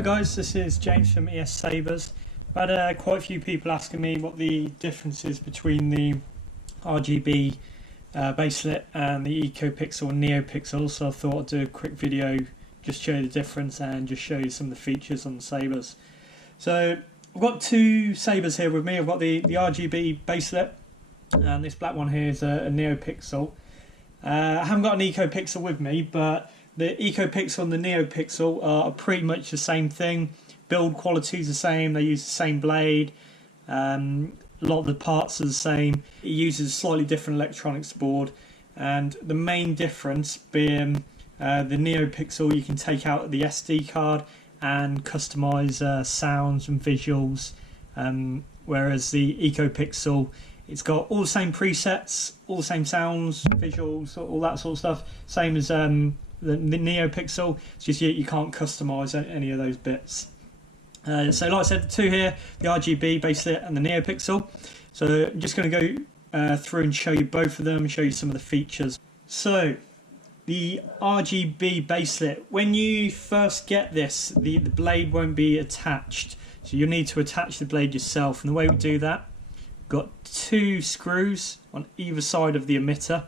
Hi guys, this is James from ES Sabers. I've had quite a few people asking me what the difference is between the RGB baselit and the EcoPixel and NeoPixel, so I thought I'd do a quick video, just show you the difference and just show you some of the features on the Sabers. So I've got two Sabers here with me. I've got the RGB baselit and this black one here is a NeoPixel. I haven't got an EcoPixel with me, but the EcoPixel and the NeoPixel are pretty much the same thing. Build quality is the same, they use the same blade, a lot of the parts are the same. It uses a slightly different electronics board, and the main difference being the NeoPixel, you can take out the SD card and customise sounds and visuals, whereas the EcoPixel, it's got all the same presets, all the same sounds, visuals, all that sort of stuff, same as the NeoPixel. It's just you can't customise any of those bits. So like I said, the two here, the RGB baselit and the NeoPixel. So I'm just going to go through and show you both of them, show you some of the features. So the RGB baselit, when you first get this, the blade won't be attached. So you'll need to attach the blade yourself. And the way we do that, got two screws on either side of the emitter.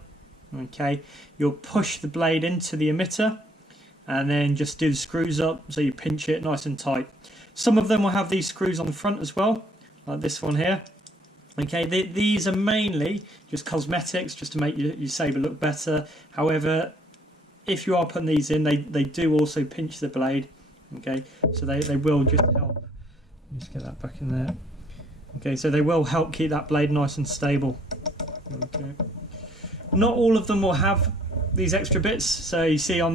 Okay, you'll push the blade into the emitter and then just do the screws up so you pinch it nice and tight. Some of them will have these screws on the front as well, like this one here. Okay, these are mainly just cosmetics, just to make your saber look better. However, if you are putting these in, they do also pinch the blade. Okay, so they will just help. Just get that back in there. Okay, so they will help keep that blade nice and stable. Okay. Not all of them will have these extra bits. So you see on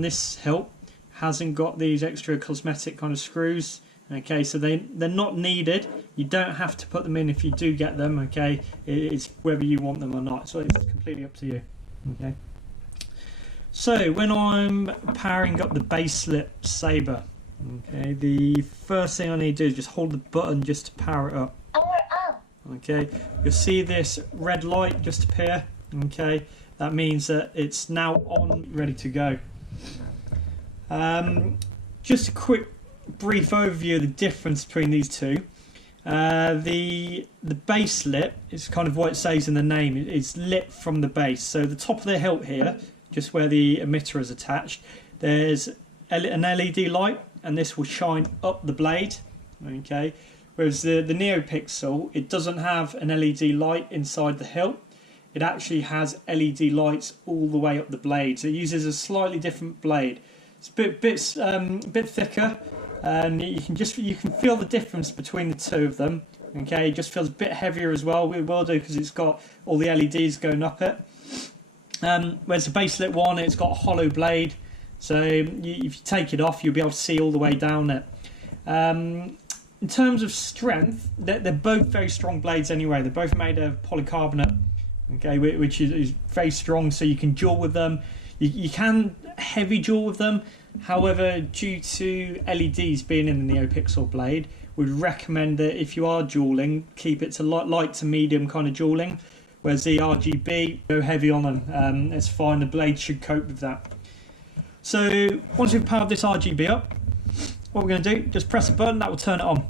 this hilt hasn't got these extra cosmetic kind of screws. Okay, so they're not needed. You don't have to put them in if you do get them. Okay, it's whether you want them or not. So it's completely up to you. Okay. So when I'm powering up the baselit saber, okay, the first thing I need to do is just hold the button just to power it up. Okay, you'll see this red light just appear. Okay, that means that it's now on, ready to go. Just a quick brief overview of the difference between these two. The baselit is kind of what it says in the name. It's lit from the base. So the top of the hilt here, just where the emitter is attached, there's an LED light, and this will shine up the blade. Okay, whereas the NeoPixel, it doesn't have an LED light inside the hilt. It actually has LED lights all the way up the blade. So it uses a slightly different blade. It's a bit thicker, and you can feel the difference between the two of them. Okay, it just feels a bit heavier as well. It will do because it's got all the LEDs going up it. Whereas the baselit one, it's got a hollow blade. So if you take it off, you'll be able to see all the way down it. In terms of strength, they're both very strong blades anyway. They're both made of polycarbonate, okay, which is very strong, so you can duel with them. You can heavy duel with them. However, due to LEDs being in the NeoPixel blade, we'd recommend that if you are dueling, keep it to light to medium kind of dueling. Whereas the RGB, go heavy on them. It's fine, the blade should cope with that. So once we've powered this RGB up, what we're going to do, just press a button, that will turn it on.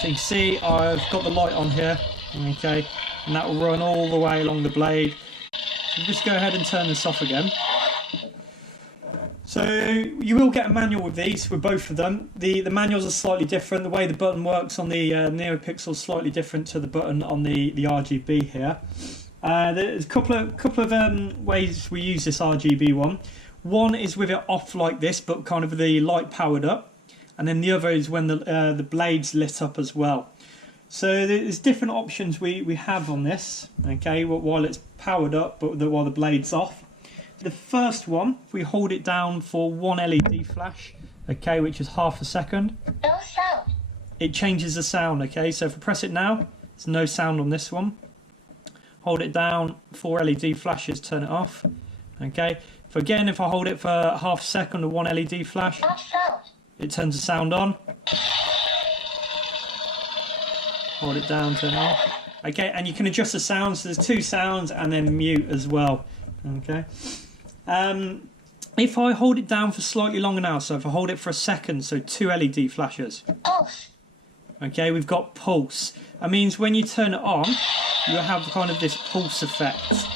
So you can see I've got the light on here, okay, and that will run all the way along the blade. So just go ahead and turn this off again. So you will get a manual with these, with both of them. The manuals are slightly different. The way the button works on the NeoPixel is slightly different to the button on the RGB here. There's a couple of ways we use this RGB one. One is with it off like this, but kind of the light powered up, and then the other is when the blade's lit up as well. So there's different options we have on this. Okay, while it's powered up, but while the blade's off. The first one, if we hold it down for one LED flash, okay, which is half a second. No sound. It changes the sound. Okay, so if we press it now, there's no sound on this one. Hold it down, 4 LED flashes, turn it off. Okay. If I hold it for half a second or one LED flash, it turns the sound on. Hold it down, turn it off. Okay, and you can adjust the sounds. So there's two sounds and then mute as well. Okay. if I hold it down for slightly longer now, so if I hold it for a second, so 2 LED flashes. Pulse. Okay, we've got pulse. That means when you turn it on, you'll have kind of this pulse effect.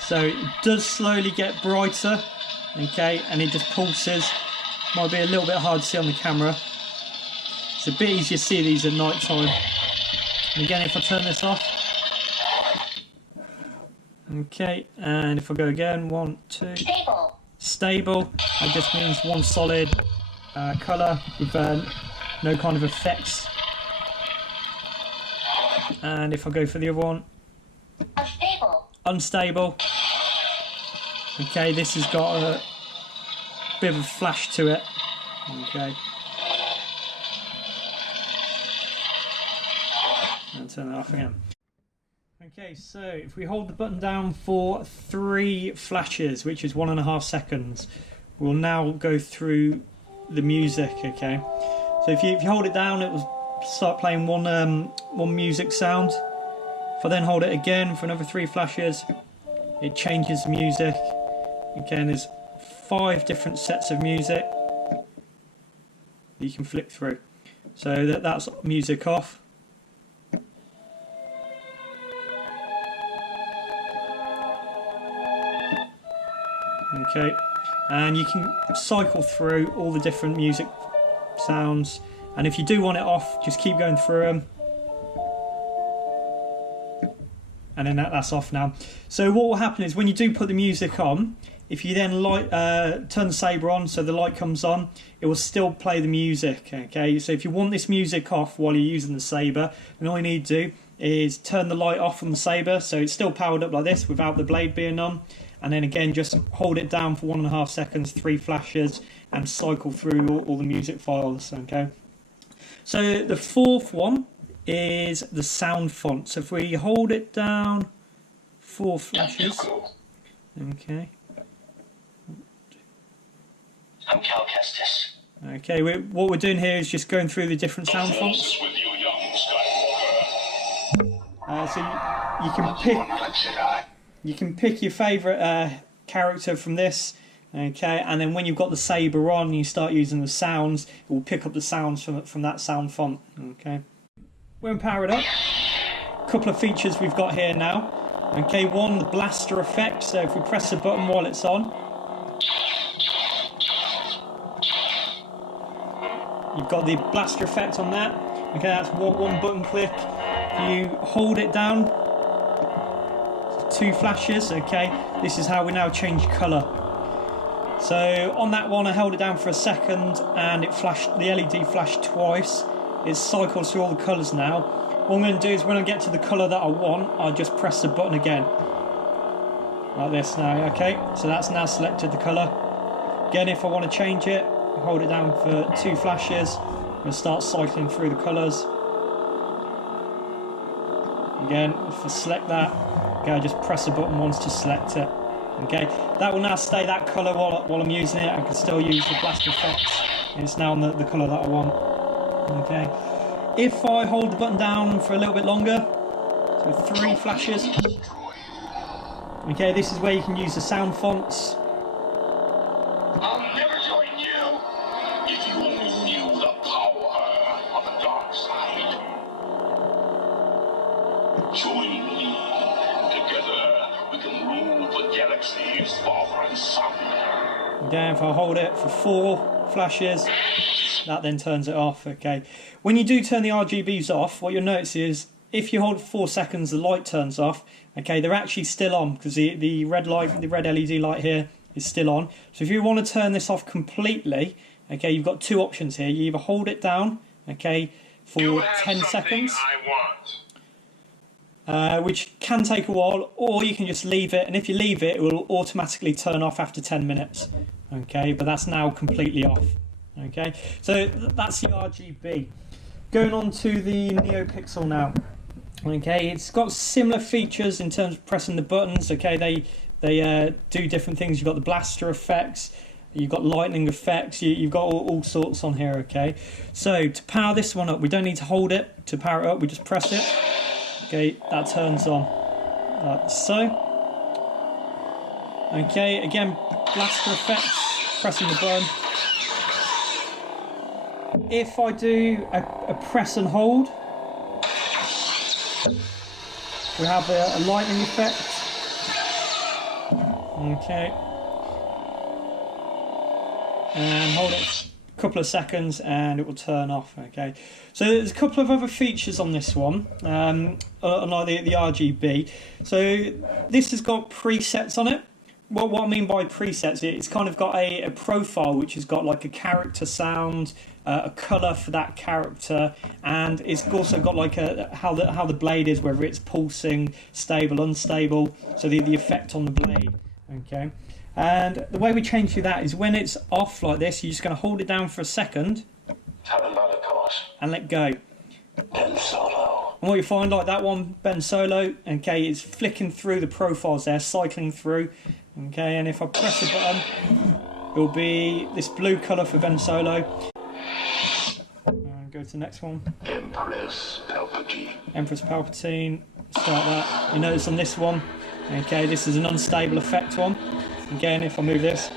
So it does slowly get brighter, okay, and it just pulses. Might be a little bit hard to see on the camera. It's a bit easier to see these at night time. And again, if I turn this off, okay, and if I go again, 1, 2, Stable. Stable. That just means one solid colour with no kind of effects. And if I go for the other one, Unstable. Unstable. Okay, this has got a bit of a flash to it. Okay. And turn that off again. Okay, so if we hold the button down for 3 flashes, which is 1.5 seconds, we'll now go through the music, okay? So if you hold it down, it will start playing one music sound. If I then hold it again for another 3 flashes, it changes the music. Again, there's 5 different sets of music that you can flick through. So that's music off. Okay, and you can cycle through all the different music sounds, and if you do want it off, just keep going through them, and then that's off now. So what will happen is when you do put the music on, if you then turn the saber on so the light comes on, it will still play the music. Okay, so if you want this music off while you're using the saber, then all you need to do is turn the light off on the saber so it's still powered up like this without the blade being on. And then again, just hold it down for 1.5 seconds, 3 flashes, and cycle through all the music files, okay? So the 4th one is the sound font. So if we hold it down, 4 flashes, okay. I'm Cal Kestis. Okay, what we're doing here is just going through the different sound fonts. With you, young Skywalker. So you can pick your favourite character from this, okay, and then when you've got the saber on and you start using the sounds, it will pick up the sounds from that sound font, okay. When we power it up, a couple of features we've got here now, okay. One, the blaster effect, so if we press the button while it's on, you've got the blaster effect on that, okay, that's one button click. If you hold it down, 2 flashes, okay, this is how we now change colour. So on that one I held it down for a second and it flashed, the LED flashed twice. It cycles through all the colours now. What I'm going to do is when I get to the colour that I want, I'll just press the button again. Like this now, okay, so that's now selected the colour. Again, if I want to change it, hold it down for 2 flashes and start cycling through the colours. Again, if I select that, okay, I just press the button once to select it. Okay, that will now stay that colour while I'm using it. I can still use the blaster effects. It's now on the colour that I want. Okay, if I hold the button down for a little bit longer, so 3 flashes. Okay, this is where you can use the sound fonts. I'll never join you if you only knew the power of the dark side. Join me. Together we can rule the galaxy's father and son. Again, if I hold it for 4 flashes, that then turns it off. Okay, when you do turn the RGBs off, what you'll notice is if you hold 4 seconds, the light turns off. Okay, they're actually still on because the red light, the red LED light here is still on. So if you want to turn this off completely, okay, you've got 2 options here. You either hold it down, okay, for 10 seconds, which can take a while, or you can just leave it, and if you leave it, it will automatically turn off after 10 minutes. Okay, but that's now completely off. Okay, so that's the RGB. Going on to the NeoPixel now. Okay, it's got similar features in terms of pressing the buttons. Okay, they do different things. You've got the blaster effects, you've got lightning effects, you've got all sorts on here. Okay, so to power this one up, we don't need to hold it to power it up. We just press it. Okay, that turns on like so. Okay, again, blaster effects, pressing the button. If I do a press and hold, we have a lightning effect. Okay. And hold it a couple of seconds and it will turn off. Okay. So there's a couple of other features on this one, unlike the RGB. So this has got presets on it. What I mean by presets, it's kind of got a profile which has got like a character sound, a colour for that character, and it's also got like how the blade is, whether it's pulsing, stable, unstable, so the effect on the blade. Okay, and the way we change to that is when it's off like this, you're just going to hold it down for a second and let go. Ben Solo. And what you find, like that one, Ben Solo, okay, it's flicking through the profiles there, cycling through. Okay, and if I press the button, it'll be this blue colour for Ben Solo. And go to the next one. Empress Palpatine. Empress Palpatine. Start that. You notice on this one, okay, this is an unstable effect one. Again, if I move this,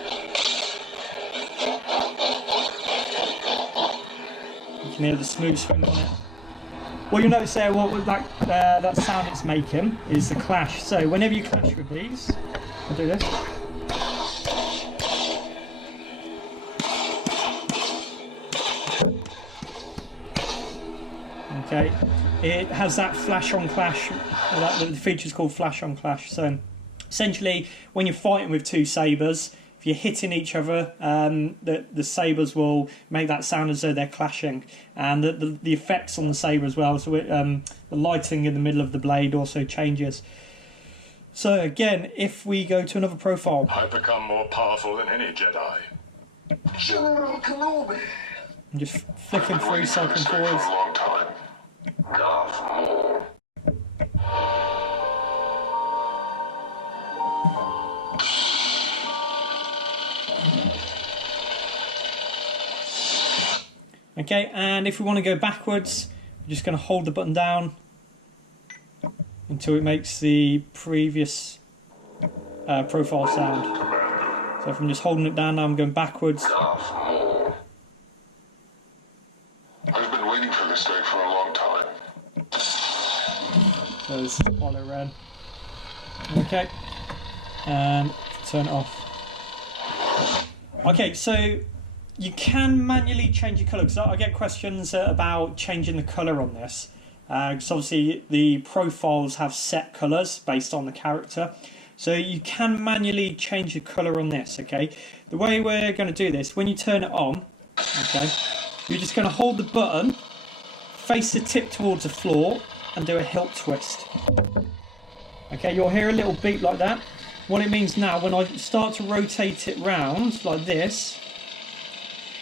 you can hear the smooth swing on it. What you notice there, what that sound it's making is the clash. So whenever you clash with these, I'll do this. Okay, it has that flash on clash. The feature's called flash on clash. So essentially, when you're fighting with two sabers, if you're hitting each other, the sabers will make that sound as though they're clashing, and the effects on the saber as well. So the lighting in the middle of the blade also changes. So again, if we go to another profile, I've become more powerful than any Jedi. General Kenobi. I'm just flicking through, cycling forwards. For a long time. Darth Maul. Okay, and if we want to go backwards, we're just going to hold the button down until it makes the previous profile sound. So if I'm just holding it down now, I'm going backwards. Darth Maul. I've been waiting for this day for a long time. So this is Kylo Ren. Okay, and turn it off. Okay, so you can manually change your colour, because I get questions about changing the colour on this. Because obviously the profiles have set colours based on the character. So you can manually change the colour on this, okay? The way we're going to do this, when you turn it on, okay, you're just going to hold the button, face the tip towards the floor, and do a hilt twist. Okay, you'll hear a little beep like that. What it means now, when I start to rotate it round like this,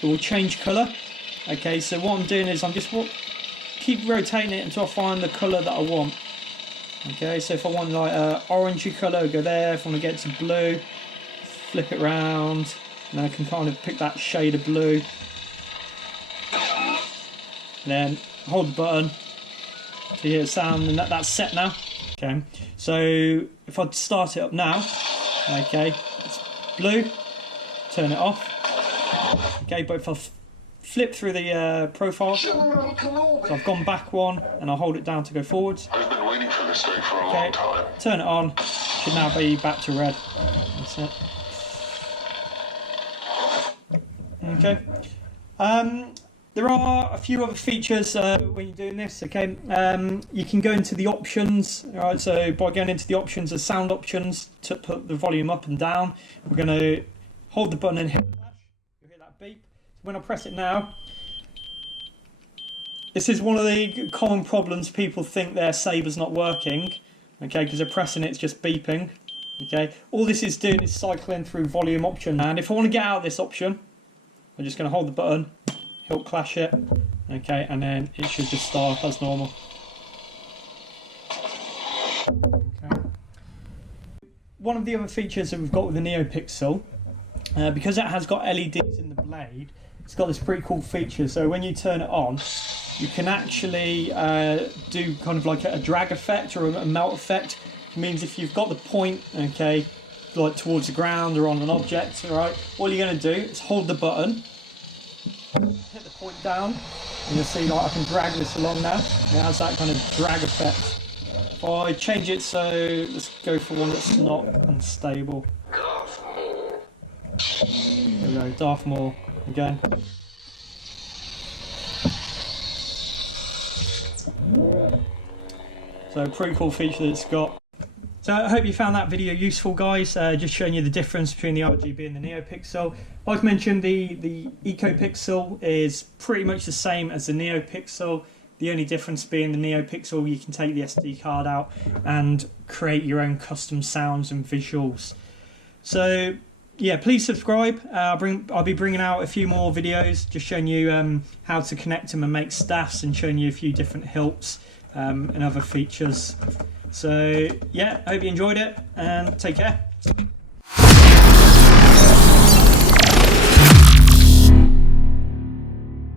it will change colour. Okay, so what I'm doing is I'm just keep rotating it until I find the colour that I want. Okay, so if I want like an orangey colour, go there. If I want to get to blue, flip it round, and then I can kind of pick that shade of blue. And then hold the button to hear the sound, and that's set now. Okay, so if I start it up now, okay, it's blue, turn it off. Okay, but if I flip through the profile, so I've gone back one, and I'll hold it down to go forwards. I've been waiting for this day for a long time. Turn it on, should now be back to red. That's it. Okay. There are a few other features when you're doing this. Okay, you can go into the options. All right, so by going into the options, the sound options to put the volume up and down. We're going to hold the button and hit the flash. You'll hear that beep. So when I press it now, this is one of the common problems. People think their saber's not working. Okay, because they're pressing it, it's just beeping. Okay, all this is doing is cycling through volume option. And if I want to get out of this option, I'm just going to hold the button, hilt clash it, okay, and then it should just start as normal. Okay. One of the other features that we've got with the NeoPixel, because it has got LEDs in the blade, it's got this pretty cool feature. So when you turn it on, you can actually do kind of like a drag effect or a melt effect. It means if you've got the point, okay, like towards the ground or on an object. All right, all you're going to do is hold the button, hit the point down, and you'll see like I can drag this along now. It has that kind of drag effect. If I change it, so let's go for one that's not unstable. There we go, Darth Maul again. So pretty cool feature that it's got. So I hope you found that video useful, guys. Just showing you the difference between the RGB and the NeoPixel. Like I mentioned, the EcoPixel is pretty much the same as the NeoPixel. The only difference being the NeoPixel, you can take the SD card out and create your own custom sounds and visuals. So yeah, please subscribe. I'll be bringing out a few more videos, just showing you how to connect them and make staffs, and showing you a few different hilts and other features. So yeah, I hope you enjoyed it, and take care.